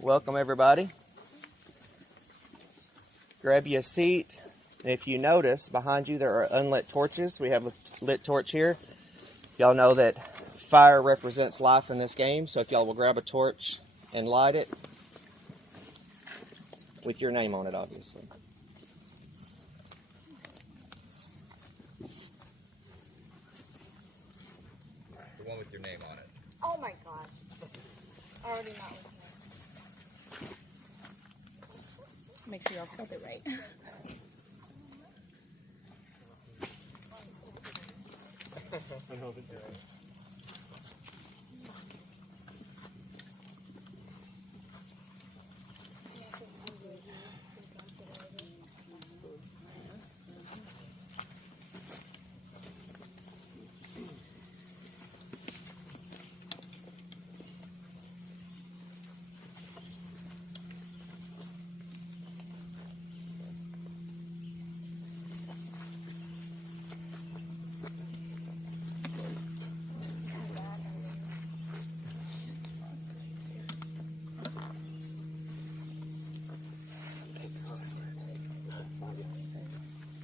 Welcome everybody. Grab you a seat. If you notice, behind you there are unlit torches. We have a lit torch here. Y'all know that fire represents life in this game, so if y'all will grab a torch and light it, with your name on it, obviously. The one with your name on it. Oh my gosh. Already not listening. Make sure y'all spelled it right. I know that you're right.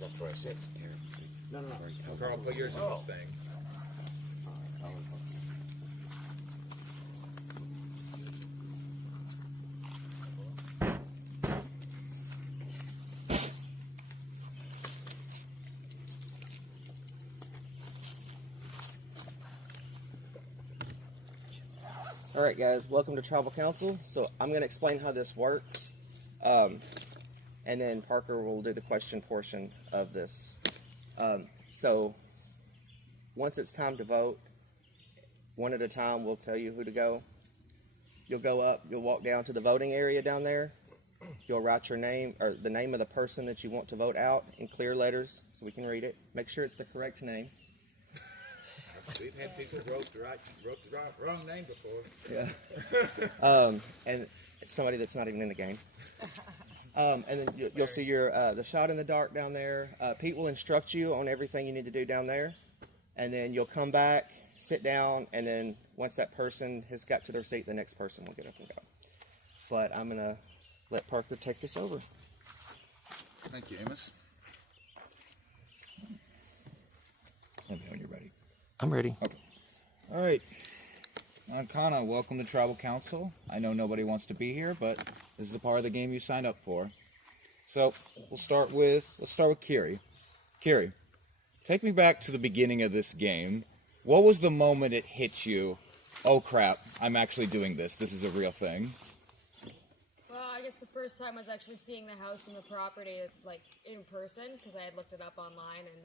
That's where I sit. Here. No. Carl, put yours in this thing. Alright guys, welcome to Tribal Council. So I'm going to explain how this works, and then Parker will do the question portion of this. So once it's time to vote, one at a time we'll tell you who to go. You'll go up, you'll walk down to the voting area down there. You'll write your name, or the name of the person that you want to vote out in clear letters so we can read it. Make sure it's the correct name. We've had people wrote the wrong name before. Yeah. And it's somebody that's not even in the game. And then you'll see your the shot in the dark down there. Pete will instruct you on everything you need to do down there. And then you'll come back, sit down, and then once that person has got to their seat, the next person will get up and go. But I'm going to let Parker take this over. Thank you, Amos. Let me know when you're ready. I'm ready. Okay. All right. Ancana, welcome to Tribal Council. I know nobody wants to be here, but this is a part of the game you signed up for. So let's start with Kiri. Kiri, take me back to the beginning of this game. What was the moment it hit you? Oh crap! I'm actually doing this. This is a real thing. Well, I guess the first time was actually seeing the house and the property like in person because I had looked it up online and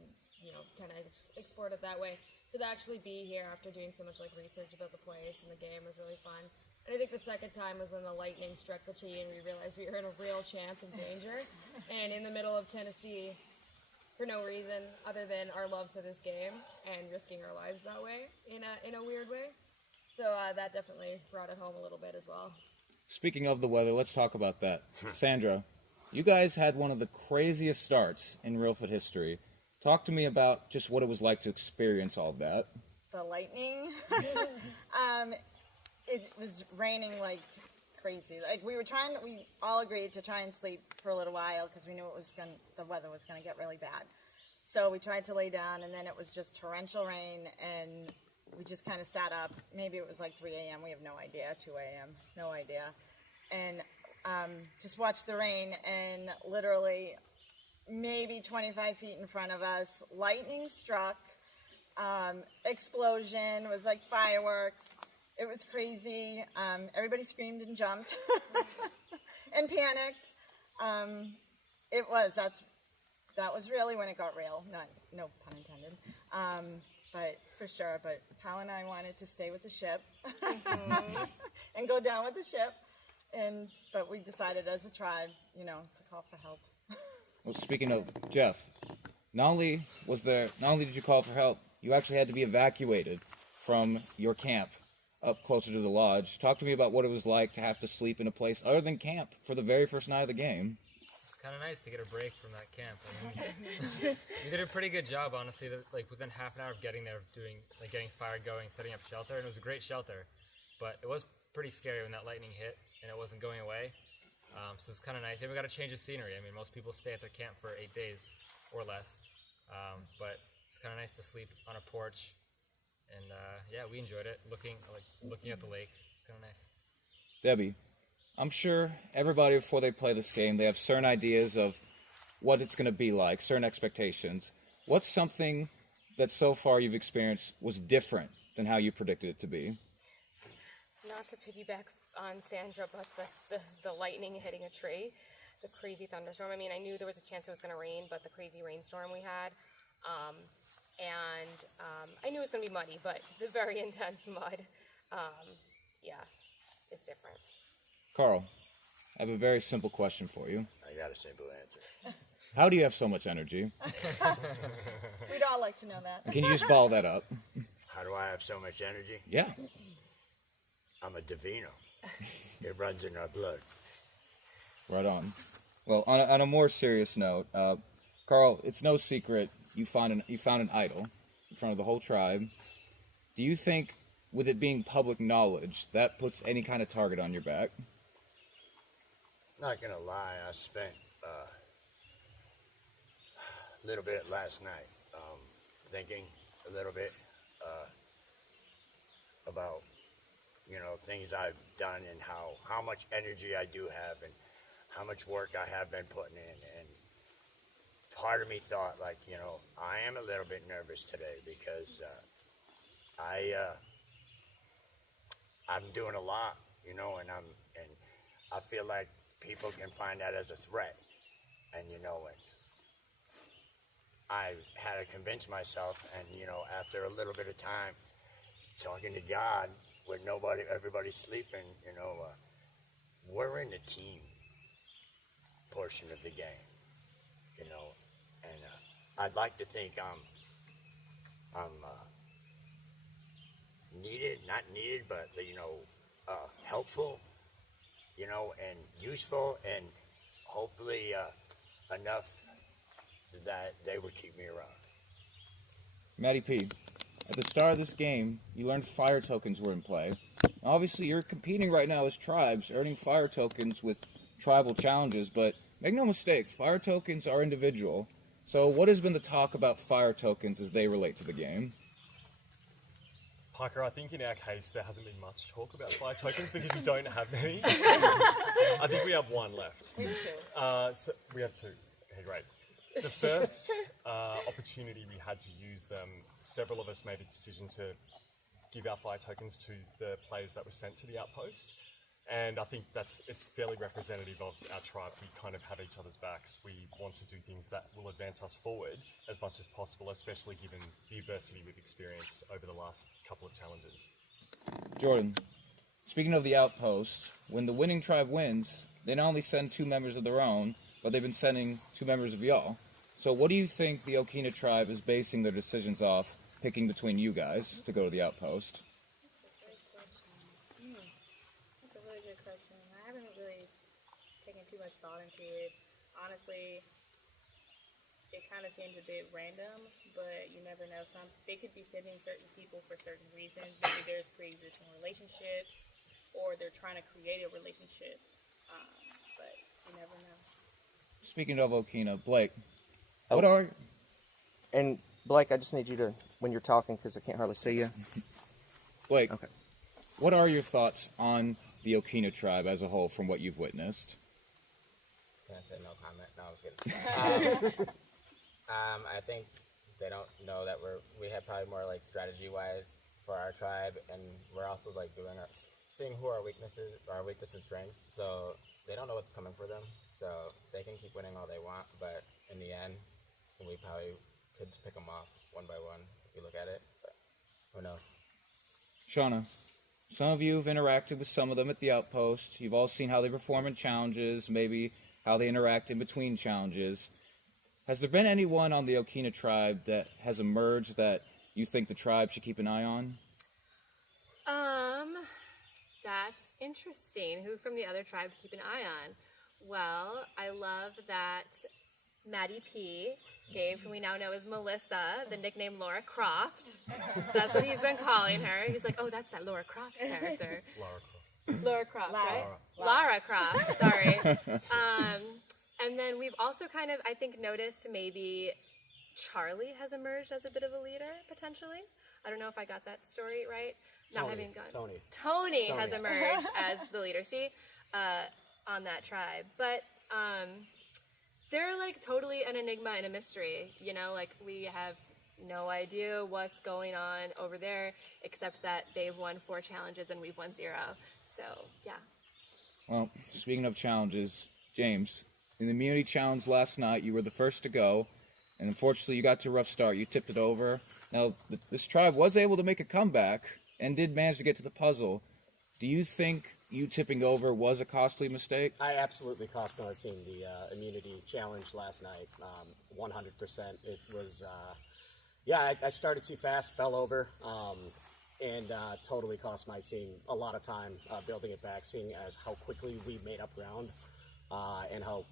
kind of explored it that way. So to actually be here after doing so much like research about the place and the game was really fun. And I think the second time was when the lightning struck the tree and we realized we were in a real chance of danger and in the middle of Tennessee for no reason other than our love for this game and risking our lives that way in a weird way. So that definitely brought it home a little bit as well. Speaking of the weather, let's talk about that. Sandra, you guys had one of the craziest starts in Reelfoot history. Talk to me about just what it was like to experience all that. The lightning. It was raining like crazy. Like we all agreed to try and sleep for a little while because we knew the weather was going to get really bad. So we tried to lay down, and then it was just torrential rain, and we just kind of sat up. Maybe it was like 3 a.m. We have no idea. 2 a.m. No idea. And just watched the rain, and literally maybe 25 feet in front of us, lightning struck, explosion, it was like fireworks. It was crazy. Everybody screamed and jumped and panicked. That was really when it got real. No pun intended. But for sure. But Pal and I wanted to stay with the ship and go down with the ship. But we decided as a tribe, to call for help. Well, speaking of Jeff, not only did you call for help, you actually had to be evacuated from your camp up closer to the lodge. Talk to me about what it was like to have to sleep in a place other than camp for the very first night of the game. It's kind of nice to get a break from that camp. I mean, we did a pretty good job, honestly. Like within half an hour of getting there, getting fire going, setting up shelter, and it was a great shelter. but it was pretty scary when that lightning hit and it wasn't going away. So it's kind of nice. And we got to change the scenery. I mean, most people stay at their camp for 8 days or less, but it's kind of nice to sleep on a porch. And yeah, we enjoyed it. Looking at the lake, it's kind of nice. Debbie, I'm sure everybody before they play this game, they have certain ideas of what it's going to be like, certain expectations. What's something that so far you've experienced was different than how you predicted it to be? Not to piggyback on Sandra, but the lightning hitting a tree, the crazy thunderstorm. I mean, I knew there was a chance it was going to rain, but the crazy rainstorm we had, I knew it was going to be muddy, but the very intense mud, yeah, it's different. Carl, I have a very simple question for you. I got a simple answer. How do you have so much energy? We'd all like to know that. Can you just ball that up? How do I have so much energy? Yeah. I'm a Divino. It runs in our blood. Right on. Well, on a more serious note, Carl, it's no secret you found an idol in front of the whole tribe. Do you think, with it being public knowledge, that puts any kind of target on your back? Not gonna lie, I spent a little bit last night thinking a little bit about things I've done and how much energy I do have and how much work I have been putting in. And part of me thought, I am a little bit nervous today because I'm doing a lot, and I feel like people can find that as a threat, and I had to convince myself, and after a little bit of time talking to God, with everybody sleeping, we're in the team portion of the game, and I'd like to think I'm not needed, but helpful, and useful, and hopefully enough that they would keep me around. Matty P, at the start of this game, you learned fire tokens were in play. Obviously, you're competing right now as tribes, earning fire tokens with tribal challenges, but make no mistake, fire tokens are individual. So what has been the talk about fire tokens as they relate to the game? Parker, I think in our case there hasn't been much talk about fire tokens because we don't have many. I think we have one left. We have two. We have two. Okay, great. The first opportunity we had to use them, several of us made a decision to give our fire tokens to the players that were sent to the outpost. And I think it's fairly representative of our tribe. We kind of have each other's backs. We want to do things that will advance us forward as much as possible, especially given the adversity we've experienced over the last couple of challenges. Jordan, speaking of the outpost, when the winning tribe wins, they not only send 2 members of their own, but they've been sending 2 members of y'all. So what do you think the Okina tribe is basing their decisions off, picking between you guys to go to the outpost? That's a really good question. I haven't really taken too much thought into it. Honestly, it kind of seems a bit random, but you never know. They could be sending certain people for certain reasons. Maybe there's pre-existing relationships, or they're trying to create a relationship. But you never know. Speaking of Okina, Blake, what are... And Blake, I just need you to, when you're talking, because I can't hardly see you. Blake, Okay. What are your thoughts on the Okina tribe as a whole from what you've witnessed? Can I say no comment? No, I'm just kidding. I think they don't know that we have probably more like strategy-wise for our tribe, and we're also like seeing who our weaknesses and strengths. So they don't know what's coming for them. So they can keep winning all they want, but in the end, we probably could pick them off one by one if you look at it. But who knows? Shauna, some of you have interacted with some of them at the outpost. You've all seen how they perform in challenges, maybe how they interact in between challenges. Has there been anyone on the Okina tribe that has emerged that you think the tribe should keep an eye on? That's interesting. Who from the other tribe to keep an eye on? Well, I love that Matty P Gabe, who we now know as Melissa, the nickname Laura Croft. That's what he's been calling her. He's like, oh, that's that Laura Croft character. Laura Croft, right? Lara Croft, sorry. And then we've also kind of, I think, noticed maybe Charlie has emerged as a bit of a leader, potentially. I don't know if I got that story right. Tony has emerged as the leader, on that tribe. But they're like totally an enigma and a mystery, you know, like we have no idea what's going on over there, except that they've won 4 challenges and we've won 0. So, yeah. Well, speaking of challenges, James, in the immunity challenge last night, you were the first to go, and unfortunately you got to a rough start. You tipped it over. Now, this tribe was able to make a comeback and did manage to get to the puzzle. Do you think you tipping over was a costly mistake? I absolutely cost our team the immunity challenge last night, 100%. It was, I started too fast, fell over, and totally cost my team a lot of time building it back, seeing as how quickly we made up ground and how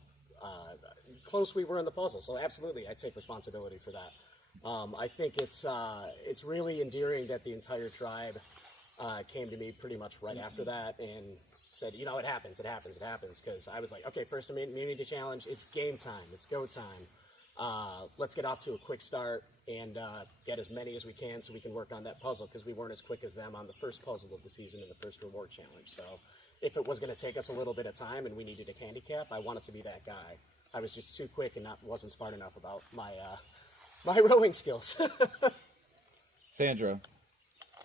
close we were in the puzzle. So absolutely, I take responsibility for that. I think it's really endearing that the entire tribe came to me pretty much right after that and said, you know, it happens, because I was like, okay, first immunity challenge, it's game time, it's go time. Let's get off to a quick start and get as many as we can so we can work on that puzzle, because we weren't as quick as them on the first puzzle of the season and the first reward challenge. So if it was going to take us a little bit of time and we needed a handicap, I wanted to be that guy. I was just too quick and wasn't smart enough about my rowing skills. Sandra,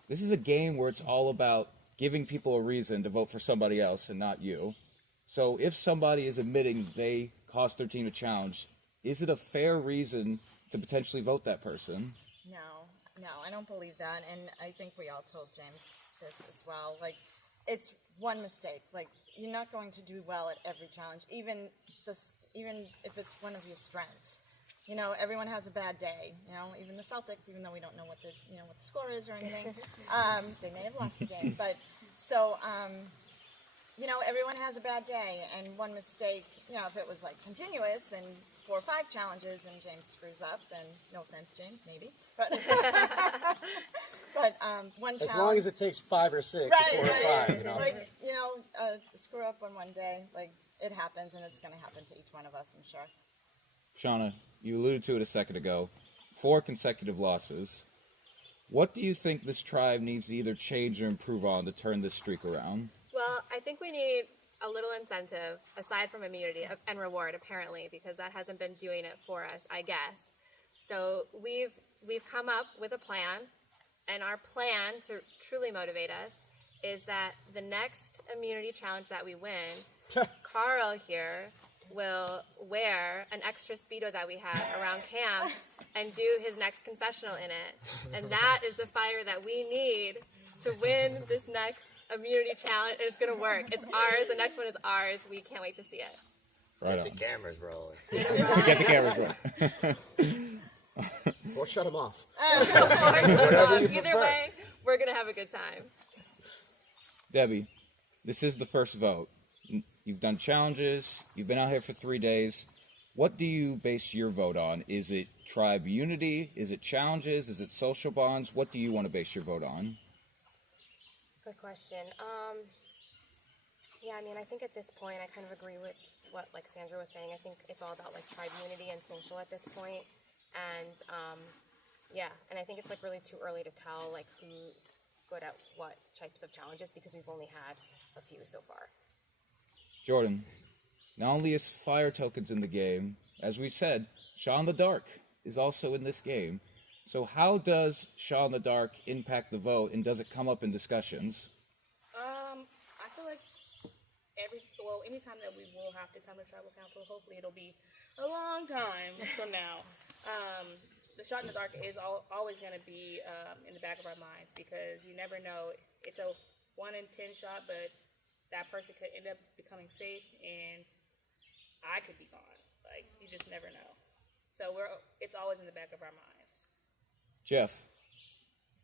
this is a game where it's all about giving people a reason to vote for somebody else and not you. So if somebody is admitting they cost their team a challenge, is it a fair reason to potentially vote that person? No, I don't believe that, and I think we all told James this as well. Like, it's one mistake. Like, you're not going to do well at every challenge, even if it's one of your strengths. You know, everyone has a bad day. You know, even the Celtics, even though we don't know what the score is or anything, they may have lost the game. But so, everyone has a bad day, and one mistake. You know, if it was like continuous and 4 or 5 challenges, and James screws up, then no offense, James, maybe. But one challenge. As long as it takes 5 or 6, right, 4 or 5, you know. Like, screw up on one day, like it happens, and it's going to happen to each one of us, I'm sure. Shauna, you alluded to it a second ago. 4 consecutive losses. What do you think this tribe needs to either change or improve on to turn this streak around? Well, I think we need a little incentive, aside from immunity and reward, apparently, because that hasn't been doing it for us, I guess. So we've come up with a plan, and our plan to truly motivate us is that the next immunity challenge that we win, Carl here will wear an extra Speedo that we have around camp and do his next confessional in it. And that is the fire that we need to win this next immunity challenge, and it's going to work. It's ours. The next one is ours. We can't wait to see it. Right on. Get the cameras rolling. Get the cameras rolling. Or shut them off. Either way, we're going to have a good time. Debbie, this is the first vote. You've done challenges. You've been out here for 3 days. What do you base your vote on? Is it tribe unity? Is it challenges? Is it social bonds? What do you want to base your vote on? Good question. I think at this point I kind of agree with what Sandra was saying. I think it's all about tribe unity and social at this point. And and I think it's really too early to tell who's good at what types of challenges, because we've only had a few so far. Jordan, not only is fire tokens in the game, as we said, Shot in the Dark is also in this game. So how does Shot in the Dark impact the vote, and does it come up in discussions? I feel like anytime that we will have to come to tribal council, hopefully it'll be a long time from now. The Shot in the Dark is always going to be in the back of our minds, because you never know. It's a 1 in 10 shot, but that person could end up becoming safe, and I could be gone. You just never know. So it's always in the back of our minds. Jeff,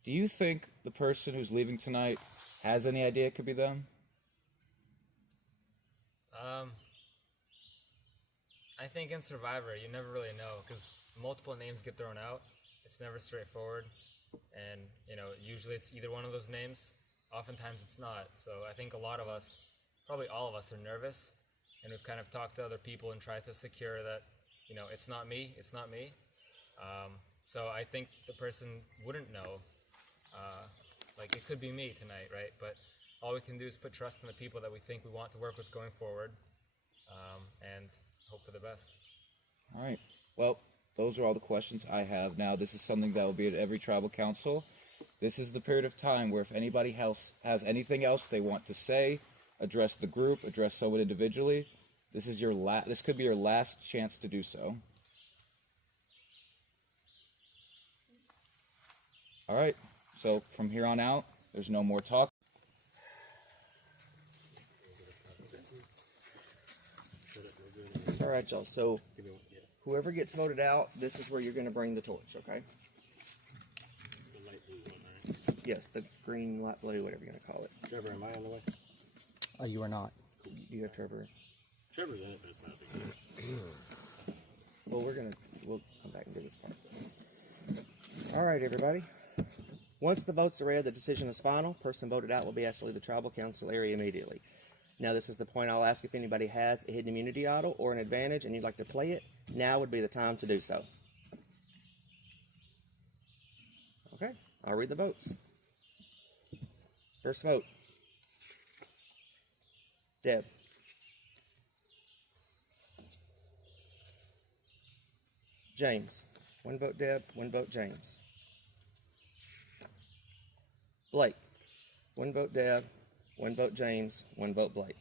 do you think the person who's leaving tonight has any idea it could be them? I think in Survivor, you never really know, because multiple names get thrown out, it's never straightforward. And, usually it's either one of those names. Oftentimes it's not. So I think a lot of us, probably all of us, are nervous. And we've kind of talked to other people and tried to secure that, it's not me, it's not me. So I think the person wouldn't know. Like, it could be me tonight, right? But all we can do is put trust in the people that we think we want to work with going forward, and hope for the best. All right. Well, those are all the questions I have. Now, this is something that will be at every tribal council. This is the period of time where if anybody else has anything else they want to say, address the group, address someone individually, this is your this could be your last chance to do so. All right. So from here on out, there's no more talk. All right, y'all. So whoever gets voted out, this is where you're going to bring the torch, okay? Yes, the green, light blue, whatever you're going to call it. Trevor, am I on the way? You are not. Do you have Trevor? Trevor's in it, but it's not a big deal. Well, we'll come back and do this part. All right, everybody. Once the votes are read, the decision is final. Person voted out will be asked to leave the tribal council area immediately. Now, this is the point I'll ask if anybody has a hidden immunity idol or an advantage and you'd like to play it. Now would be the time to do so. Okay, I'll read the votes. First vote. Deb. James. One vote Deb, one vote James. Blake. One vote Deb, one vote James, one vote Blake.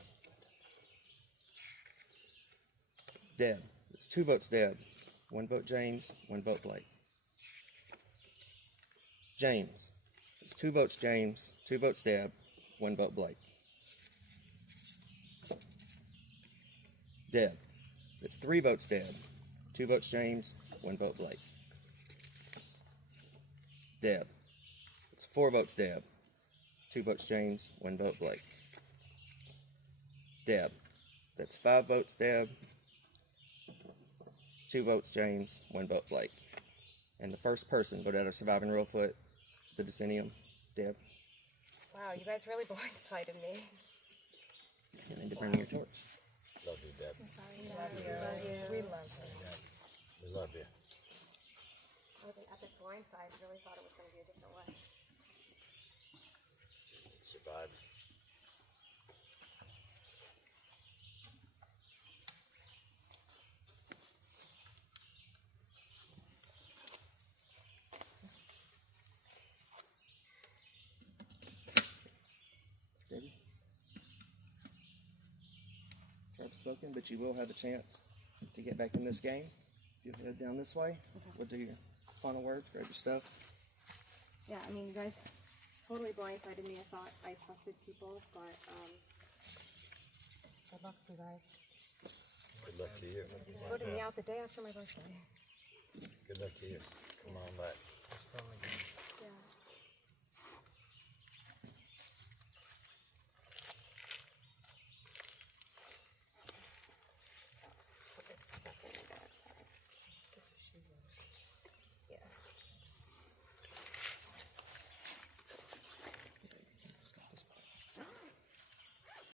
Deb. It's 2 votes Deb, one vote James, one vote Blake. James. It's 2 votes James, 2 votes Deb, 1 vote Blake. Deb. It's 3 votes Deb, 2 votes James, 1 vote Blake. Deb. It's 4 votes Deb, 2 votes James, 1 vote Blake. Deb. That's 5 votes Deb, 2 votes James, 1 vote Blake. And the first person voted out of Surviving Reelfoot, the Decennium, Deb. Wow, you guys really blindsided me. You need to bring your torch. Love you, Deb. I'm sorry. Love you. We love her. We love you. Oh, the epic blindside. Really thought it was going to be a different way. Survive. Debbie? Trev's spoken, but you will have a chance to get back in this game. If you head down this way, we'll do your final words, grab your stuff. Yeah, I mean, you guys totally blindsided me. I thought I trusted people, but Good luck to you guys. Good luck to you. Voted me out the day after my birthday. Good luck to you. Come on back. Yeah.